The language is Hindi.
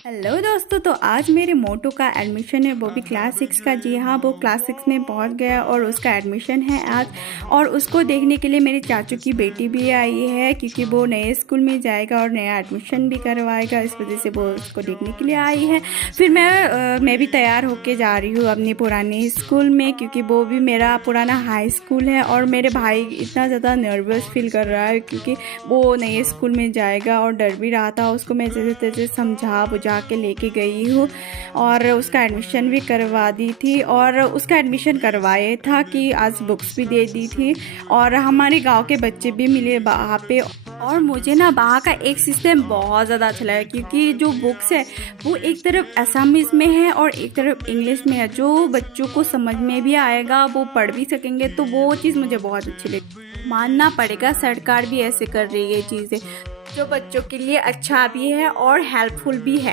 हेलो दोस्तों, तो आज मेरे मोटू का एडमिशन है, वो भी क्लास 6 का। जी हाँ, वो क्लास 6 में पहुंच गया और उसका एडमिशन है आज। और उसको देखने के लिए मेरे चाचू की बेटी भी आई है, क्योंकि वो नए स्कूल में जाएगा और नया एडमिशन भी करवाएगा। इस वजह से वो उसको देखने के लिए आई है। फिर मैं भी तैयार होके जा रही हूँ अपनी पुरानी स्कूल में, क्योंकि वो भी मेरा पुराना हाई स्कूल है। और मेरे भाई इतना ज़्यादा नर्वस फील कर रहा है, क्योंकि वो नए स्कूल में जाएगा और डर भी रहा था। उसको मैं जैसे तैसे समझा बुझा के लेके गई हूँ और उसका एडमिशन भी करवा दी थी। और उसका एडमिशन करवाया था कि आज बुक्स भी दे दी थी और हमारे गांव के बच्चे भी मिले वहाँ पे। और मुझे ना वहाँ का एक सिस्टम बहुत ज़्यादा अच्छा लगा, क्योंकि जो बुक्स है वो एक तरफ असमीज़ में है और एक तरफ इंग्लिश में है। जो बच्चों को समझ में भी आएगा, वो पढ़ भी सकेंगे, तो वो चीज़ मुझे बहुत अच्छी लगी। मानना पड़ेगा, सरकार भी ऐसे कर रही है चीज़ें जो बच्चों के लिए अच्छा भी है और हेल्पफुल भी है।